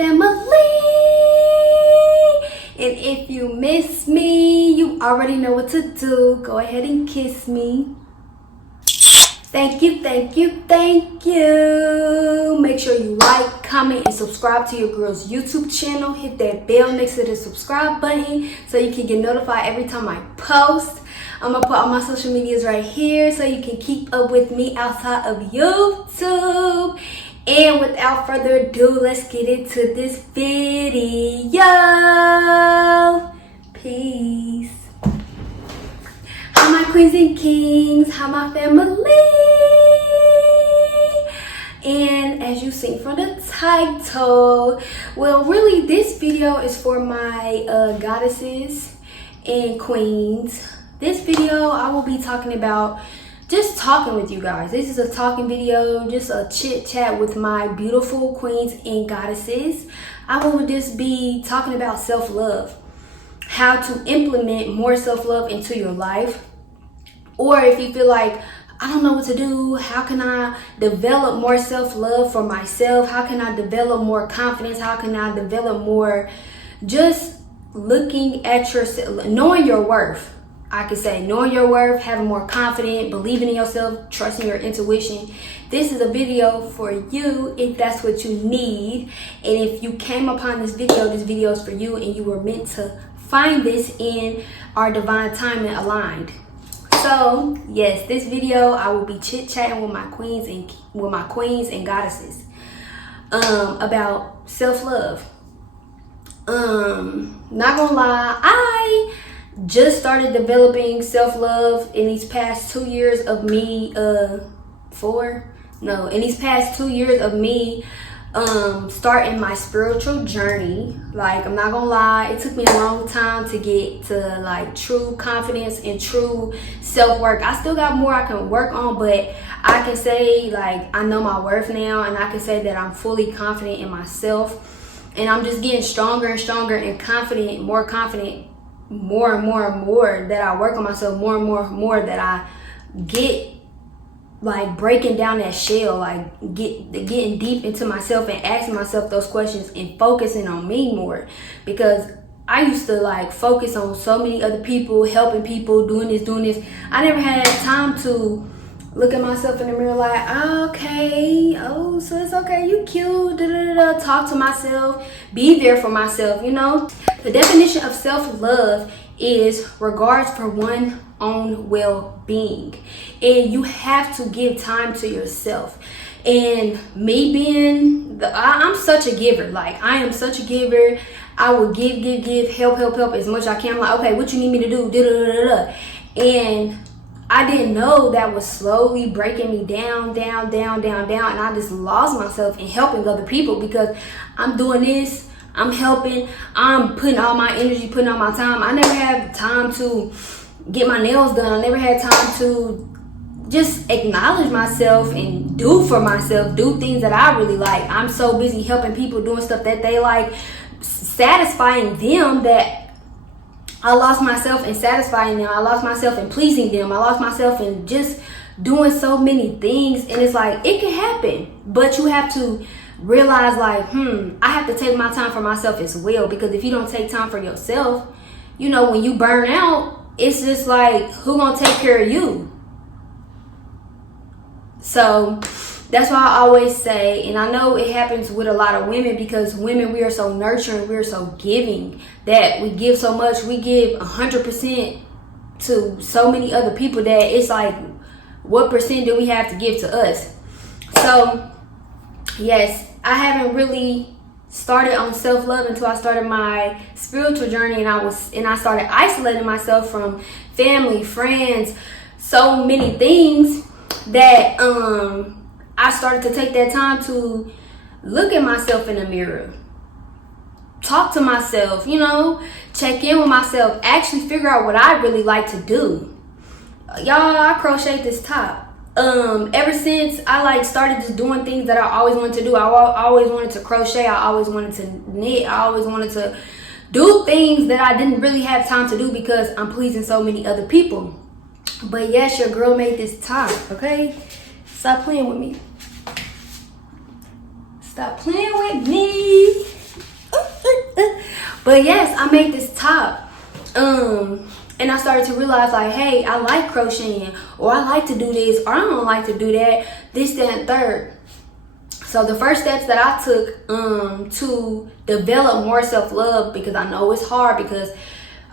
family. And if you miss me, you already know what to do. Go ahead and kiss me. Thank you, thank you, thank you. Make sure you like, comment, and subscribe to your girl's YouTube channel. Hit that bell next to the subscribe button so you can get notified every time I post. I'm gonna put all my social medias right here so you can keep up with me outside of YouTube. And without further ado, let's get into this video. Peace. Hi my queens and kings, hi my family. And as you see from the title, well really this video is for my goddesses and queens. This video I will be talking about just talking with you guys. This is a talking video, just a chit chat with my beautiful queens and goddesses. I will just be talking about self-love, how to implement more self-love into your life. Or if you feel like, I don't know what to do, how can I develop more self-love for myself? How can I develop more confidence? How can I develop more just looking at yourself, knowing your worth? I could say knowing your worth, having more confidence, believing in yourself, trusting your intuition. This is a video for you if that's what you need. And if you came upon this video is for you and you were meant to find this in our divine timing aligned. So yes, this video I will be chit-chatting with my queens and goddesses about self-love. Not gonna lie, I just started developing self-love in these past 2 years of me starting my spiritual journey. Like, I'm not gonna lie, it took me a long time to get to like true confidence and true self-work. I still got more I can work on, but I can say like I know my worth now, and I can say that I'm fully confident in myself, and I'm just getting stronger and stronger and confident, more confident, more and more and more that I work on myself, more and more that I get like breaking down that shell, like getting deep into myself and asking myself those questions and focusing on me more. Because I used to like focus on so many other people, helping people, doing this. I never had time to look at myself in the mirror like, okay, oh, so it's okay, you cute, talk to myself, be there for myself, you know? The definition of self-love is regards for one's own well-being. And you have to give time to yourself. And me being, I'm such a giver. Like, I am such a giver. I will give, help as much as I can. I'm like, okay, what you need me to do? And I didn't know that was slowly breaking me down. And I just lost myself in helping other people because I'm doing this, I'm helping, I'm putting all my energy, putting all my time. I never had time to get my nails done. I never had time to just acknowledge myself and do for myself, do things that I really like. I'm so busy helping people, doing stuff that they like, satisfying them, that I lost myself in satisfying them. I lost myself in pleasing them. I lost myself in just doing so many things. And it's like, it can happen, but you have to realize like, I have to take my time for myself as well. Because if you don't take time for yourself, you know, when you burn out, it's just like, who gonna take care of you? So that's why I always say, and I know it happens with a lot of women, because women, we are so nurturing, we're so giving, that we give so much, we give 100% to so many other people that it's like, what percent do we have to give to us? So yes, I haven't really started on self-love until I started my spiritual journey, and I started isolating myself from family, friends, so many things, that I started to take that time to look at myself in the mirror, talk to myself, you know, check in with myself, actually figure out what I really like to do. Y'all, I crocheted this top. Ever since I like started just doing things that I always wanted to do. I always wanted to crochet, I always wanted to knit, I always wanted to do things that I didn't really have time to do because I'm pleasing so many other people. But yes, your girl made this top, okay? Stop playing with me. Stop playing with me. But yes, I made this top. And I started to realize, like, hey, I like crocheting, or I like to do this, or I don't like to do that, this, that, and third. So the first steps that I took to develop more self-love, because I know it's hard, because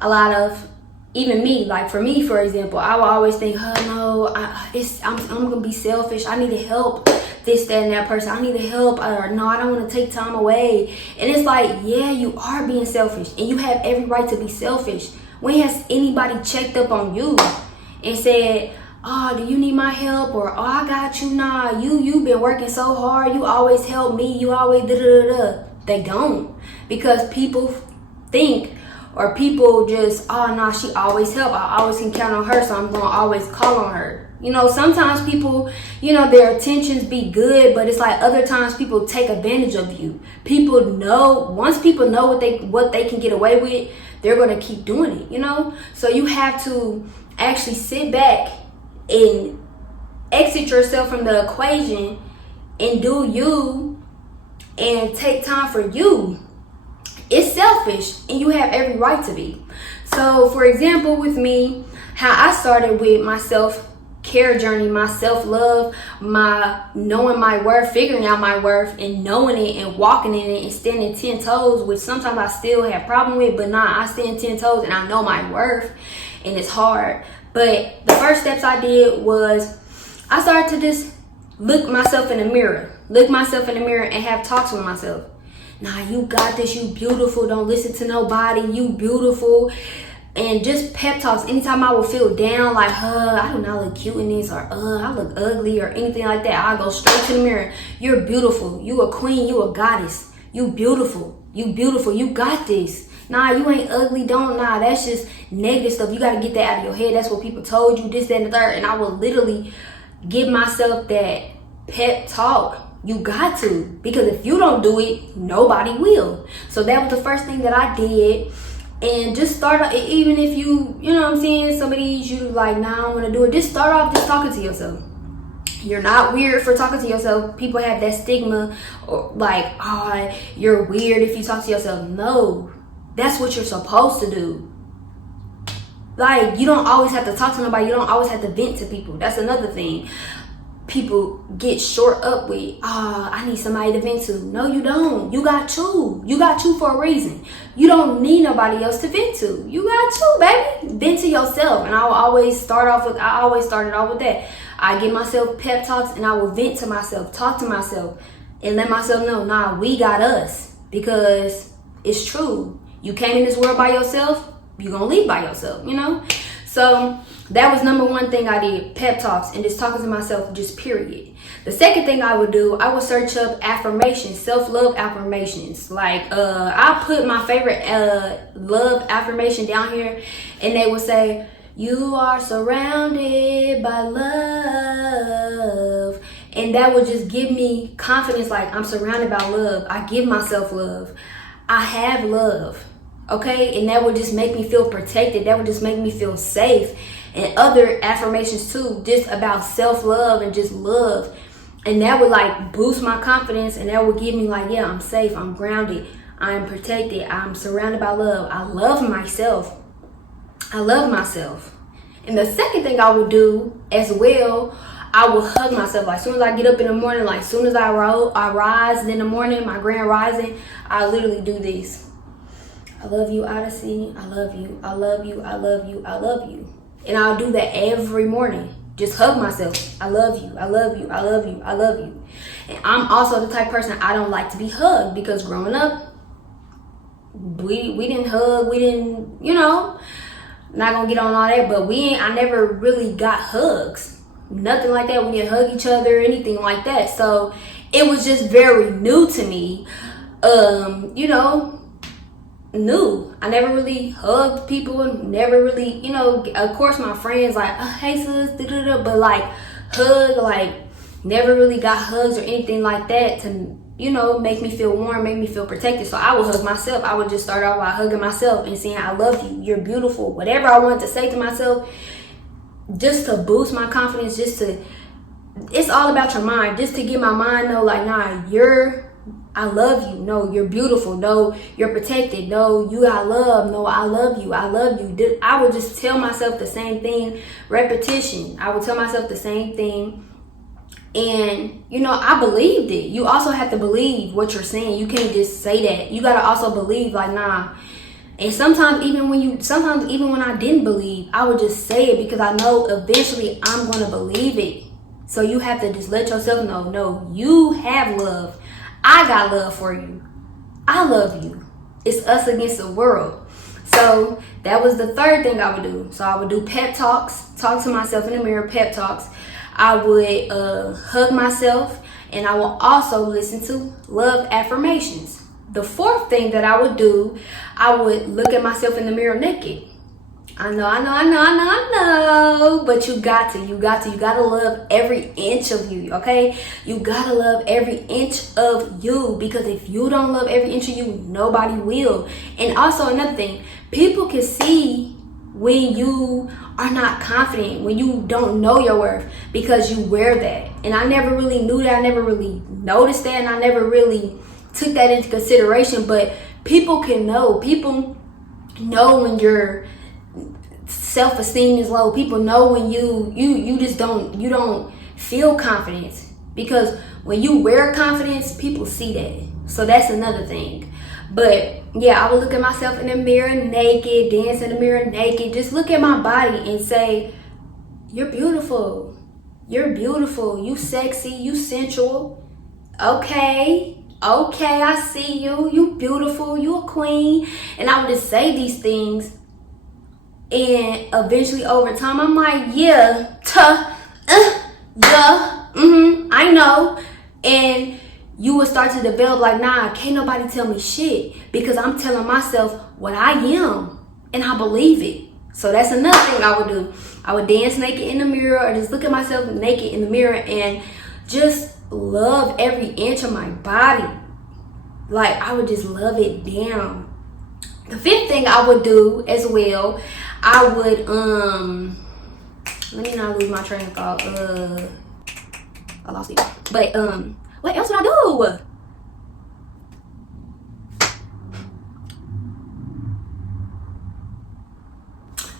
a lot of, even me, like for me, for example, I will always think, oh no, I'm gonna be selfish. I need to help this, that, and that person. I need to help, or no, I don't want to take time away. And it's like, yeah, you are being selfish, and you have every right to be selfish. When has anybody checked up on you and said, oh, do you need my help? Or, oh, I got you. Nah, you've been working so hard. You always help me. You always da-da-da-da. They don't. Because people think, or people just, oh, nah, she always help. I always can count on her, so I'm going to always call on her. You know, sometimes people, you know, their intentions be good, but it's like other times people take advantage of you. People know, once people know what they can get away with, they're going to keep doing it, you know? So you have to actually sit back and exit yourself from the equation and do you and take time for you. It's selfish, and you have every right to be. So, for example, with me, how I started with my self-care journey, my self-love, my knowing my worth, figuring out my worth, and knowing it and walking in it and standing 10 toes, which sometimes I still have problem with, but nah, I stand 10 toes and I know my worth, and it's hard. But the first steps I did was I started to just look myself in the mirror and have talks with myself. Nah, you got this, you beautiful, don't listen to nobody, you beautiful. And just pep talks. Anytime I would feel down, like, I do not look cute in this, or I look ugly, or anything like that, I go straight to the mirror. You're beautiful, you a queen, you a goddess, you beautiful, you got this. Nah, you ain't ugly, that's just negative stuff. You gotta get that out of your head. That's what people told you, this, that, and the third. And I would literally give myself that pep talk. You got to, because if you don't do it, nobody will. So that was the first thing that I did. And just start, even if you know what I'm saying, somebody you like, nah, I don't want to do it, just start off just talking to yourself. You're not weird for talking to yourself. People have that stigma, or like, oh, you're weird if you talk to yourself. No, that's what you're supposed to do. Like, you don't always have to talk to nobody. You don't always have to vent to people. That's another thing people get short up with. I need somebody to vent to. No, you don't. You got you for a reason. You don't need nobody else to vent to. You got you, baby. Vent to yourself. And I always started off with that. I give myself pep talks, and I will vent to myself, talk to myself, and let myself know, nah, we got us. Because it's true. You came in this world by yourself, you're gonna leave by yourself, you know? So that was number one thing I did, pep talks, and just talking to myself, just period. The second thing I would do, I would search up affirmations, self-love affirmations. Like, I put my favorite love affirmation down here, and they would say, you are surrounded by love. And that would just give me confidence, like, I'm surrounded by love. I give myself love. I have love. Okay, and that would just make me feel protected. That would just make me feel safe. And other affirmations too, just about self-love and just love. And that would like boost my confidence, and that would give me like, yeah, I'm safe, I'm grounded, I'm protected, I'm surrounded by love. I love myself. And the second thing I would do as well, I will hug myself. Like, as soon as I get up in the morning, like as soon as I rise in the morning, my grand rising, I literally do this. I love you, Odyssey. I love you. I love you. I love you. I love you. And I'll do that every morning. Just hug myself. I love you. I love you. I love you. I love you. And I'm also the type of person, I don't like to be hugged, because growing up, we didn't hug. We didn't, you know, not gonna get on all that, but I never really got hugs. Nothing like that. We didn't hug each other or anything like that. So it was just very new to me. You know, new. I never really hugged people, never really, you know, of course my friends like, oh, hey sis, but like hug, like never really got hugs or anything like that to, you know, make me feel warm, make me feel protected. So I would hug myself. I would just start off by hugging myself and saying, I love you, you're beautiful, whatever I wanted to say to myself, just to boost my confidence, it's all about your mind, just to get my mind know, like, nah, I love you. No, you're beautiful. No, you're protected. No, you got love. No, I love you. I love you. I would just tell myself the same thing. Repetition. I would tell myself the same thing. And, you know, I believed it. You also have to believe what you're saying. You can't just say that. You got to also believe, like, nah. And sometimes even when I didn't believe, I would just say it because I know eventually I'm going to believe it. So you have to just let yourself know, no, you have love. I got love for you. I love you. It's us against the world. So that was the third thing I would do. So I would do pep talks, talk to myself in the mirror, pep talks. I would hug myself, and I will also listen to love affirmations. The fourth thing that I would do, I would look at myself in the mirror naked. I know, but you gotta love every inch of you, okay? You gotta love every inch of you, because if you don't love every inch of you, nobody will. And also another thing, people can see when you are not confident, when you don't know your worth, because you wear that. And I never really knew that, I never really noticed that, and I never really took that into consideration. But people can know. People know when your self-esteem is low. People know when you just don't feel confidence, because when you wear confidence, people see that. So that's another thing. But yeah, I would look at myself in the mirror naked, dance in the mirror naked, just look at my body and say, you're beautiful, you sexy, you sensual. Okay, I see you beautiful, you a queen. And I would just say these things, and eventually over time I'm like, I know. And you will start to develop like, nah, can't nobody tell me shit, because I'm telling myself what I am and I believe it. So that's another thing I would do. I would dance naked in the mirror, or just look at myself naked in the mirror and just love every inch of my body. Like, I would just love it down. The fifth thing I would do as well, I would let me not lose my train of thought. I lost it. But what else would I do?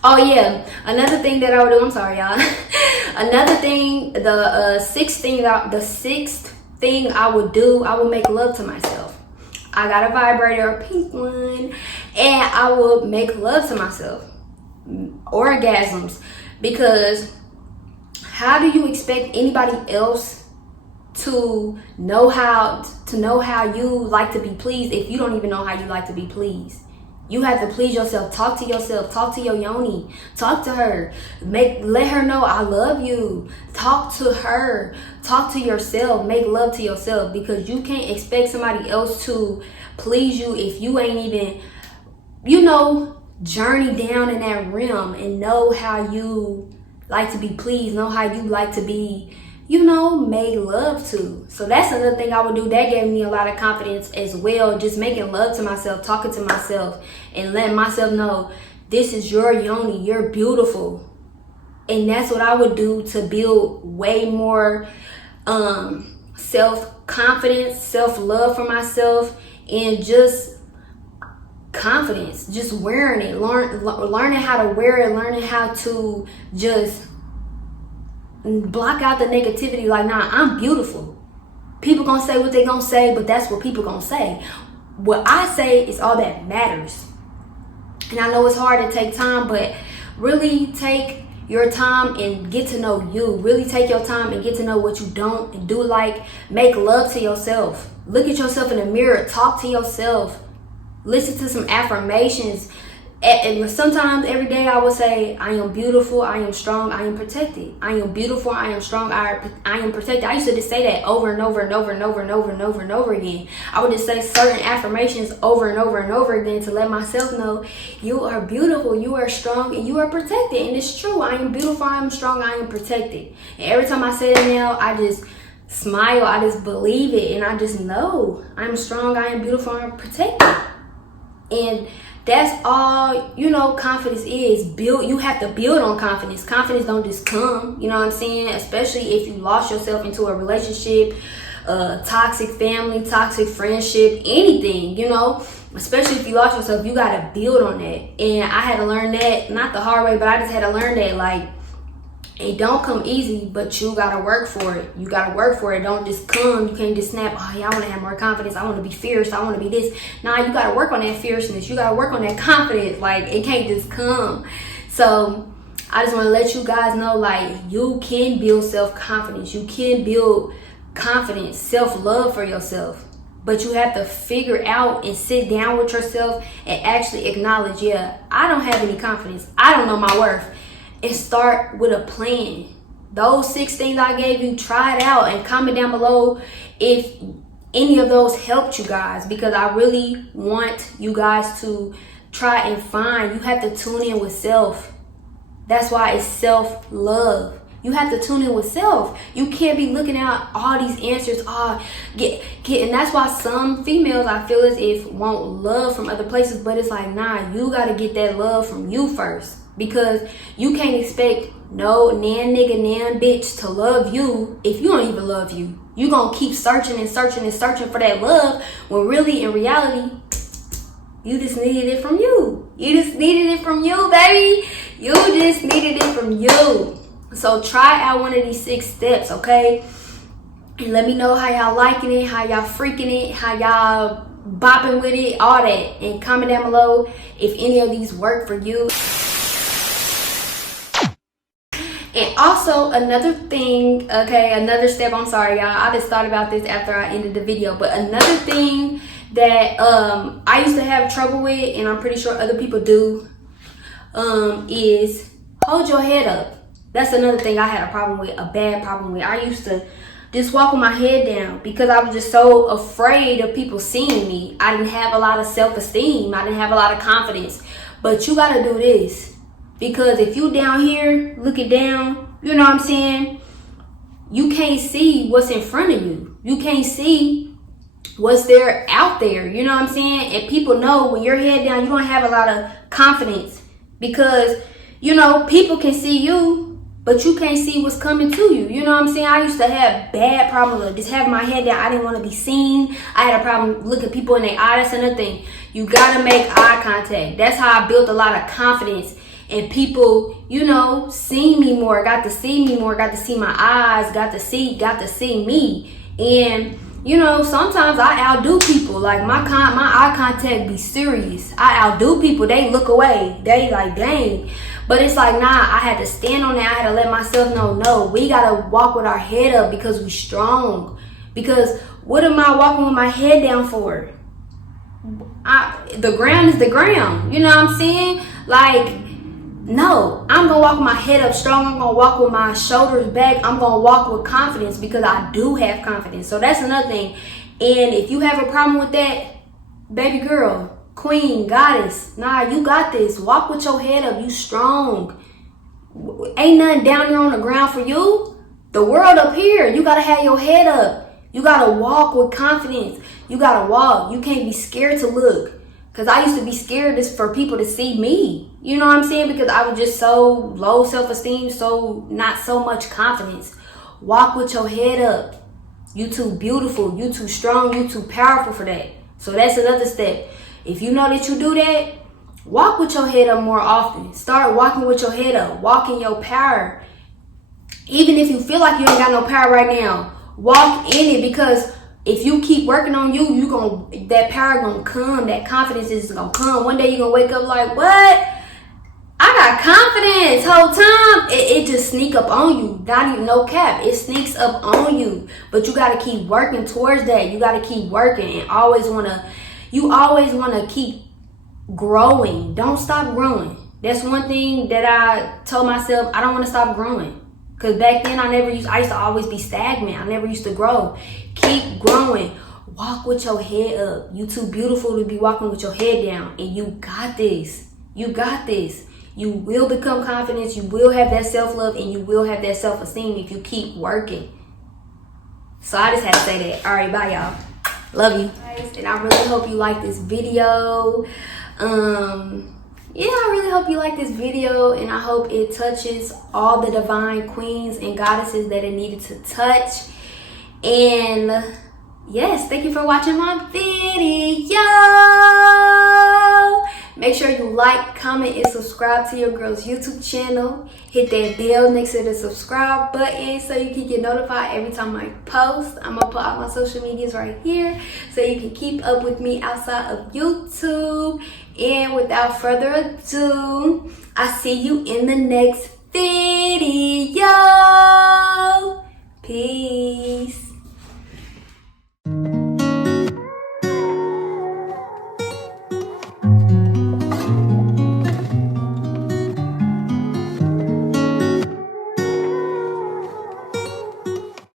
Oh yeah, another thing that I would do, I'm sorry y'all. Another thing, the sixth thing I would do, I would make love to myself. I got a vibrator, a pink one, and I would make love to myself. Orgasms. Because how do you expect anybody else to know how you like to be pleased if you don't even know how you like to be pleased? You have to please yourself. Talk to yourself. Talk to your yoni. Talk to her. Let her know I love you. Talk to her. Talk to yourself. Make love to yourself, because you can't expect somebody else to please you if you ain't even, journey down in that realm and know how you like to be pleased, know how you like to be, made love to. So that's another thing I would do. That gave me a lot of confidence as well. Just making love to myself, talking to myself, and letting myself know this is your yoni, you're beautiful. And that's what I would do to build way more self-confidence, self-love for myself, and just confidence, just wearing it, learning how to wear it, learning how to just block out the negativity. Like, nah, I'm beautiful. People gonna say what they gonna say, but that's what people gonna say. What I say is all that matters. And I know it's hard to take time, but really take your time and get to know you. Really take your time and get to know what you don't and do. Like, make love to yourself. Look at yourself in the mirror. Talk to yourself. Listen to some affirmations. And sometimes every day I would say, I am beautiful, I am strong, I am protected. I am beautiful, I am strong, I am protected. I used to just say that over and over and over and over and over and over and over again. I would just say certain affirmations over and over and over again to let myself know you are beautiful, you are strong, and you are protected. And it's true. I am beautiful, I am strong, I am protected. And every time I say that now, I just smile, I just believe it, and I just know I'm strong, I am beautiful, I am protected. And that's all, confidence is. You have to build on confidence. Confidence don't just come, you know what I'm saying? Especially if you lost yourself into a relationship, toxic family, toxic friendship, anything, you know. Especially if you lost yourself, you gotta build on that. And I had to learn that, not the hard way, but I just had to learn that, like, it don't come easy, but you gotta work for it. You gotta work for it. Don't just come. You can't just snap, oh yeah, I wanna have more confidence. I wanna be fierce. I wanna be this. Nah, you gotta work on that fierceness. You gotta work on that confidence. Like, it can't just come. So I just wanna let you guys know, like, you can build self-confidence. You can build confidence, self-love for yourself. But you have to figure out and sit down with yourself and actually acknowledge, yeah, I don't have any confidence. I don't know my worth. And start with a plan. Those 6 things I gave you, try it out and comment down below if any of those helped you guys, because I really want you guys to try and find. You have to tune in with self. That's why it's self-love. You have to tune in with self. You can't be looking at all these answers. And that's why some females, I feel as if, want love from other places, but it's like, nah, you gotta get that love from you first. Because you can't expect no nan nigga, nan bitch to love you if you don't even love you. You gonna keep searching and searching and searching for that love, when really, in reality, you just needed it from you. You just needed it from you, baby. You just needed it from you. So try out one of these 6 steps, okay? And let me know how y'all liking it, how y'all freaking it, how y'all bopping with it, all that. And comment down below if any of these work for you. And also another thing, okay, another step, I'm sorry y'all, I just thought about this after I ended the video, but another thing that I used to have trouble with, and I'm pretty sure other people do, is hold your head up. That's another thing I had a problem with, a bad problem with. I used to just walk with my head down because I was just so afraid of people seeing me. I didn't have a lot of self-esteem. I didn't have a lot of confidence. But you gotta do this. Because if you down here, looking down, you know what I'm saying? You can't see what's in front of you. You can't see what's there out there. You know what I'm saying? And people know when you're head down, you don't have a lot of confidence. Because, you know, people can see you, but you can't see what's coming to you. You know what I'm saying? I used to have bad problems with just having my head down. I didn't want to be seen. I had a problem looking people in their eyes. That's another thing. You got to make eye contact. That's how I built a lot of confidence. And people, you know, see me more, got to see me more, got to see my eyes, got to see me. And, you know, sometimes I outdo people. Like my eye contact be serious. I outdo people. They look away. They like, dang. But it's like, nah, I had to stand on that. I had to let myself know, no, we got to walk with our head up because we strong. Because what am I walking with my head down for? The ground is the ground. You know what I'm saying? Like, no, I'm going to walk with my head up strong. I'm going to walk with my shoulders back. I'm going to walk with confidence because I do have confidence. So that's another thing. And if you have a problem with that, baby girl, queen, goddess, nah, you got this. Walk with your head up. You strong. Ain't nothing down here on the ground for you. The world up here. You got to have your head up. You got to walk with confidence. You got to walk. You can't be scared to look. Because I used to be scared for people to see me. You know what I'm saying? Because I was just so low self-esteem, so not so much confidence. Walk with your head up. You too beautiful. You too strong. You too powerful for that. So that's another step. If you know that you do that, walk with your head up more often. Start walking with your head up. Walk in your power. Even if you feel like you ain't got no power right now, walk in it, because if you keep working on you, that power gonna come, that confidence is gonna come. One day you're gonna wake up like, what? I got confidence whole time. It just sneak up on you. Not even no cap. It sneaks up on you. But you gotta keep working towards that. You gotta keep working and you always wanna keep growing. Don't stop growing. That's one thing that I told myself, I don't wanna stop growing. Because back then I used to always be stagnant. I never used to grow. Keep growing. Walk with your head up. You too beautiful to be walking with your head down. And you got this. You got this. You will become confident. You will have that self-love. And you will have that self-esteem if you keep working. So I just had to say that. All right, bye, y'all. Love you guys. And I really hope you like this video. Yeah, I really hope you like this video, and I hope it touches all the divine queens and goddesses that it needed to touch. And yes, thank you for watching my video. Make sure you like, comment, and subscribe to your girl's YouTube channel. Hit that bell next to the subscribe button so you can get notified every time I post. I'm gonna put all my social medias right here so you can keep up with me outside of YouTube. And without further ado, I see you in the next video. Peace.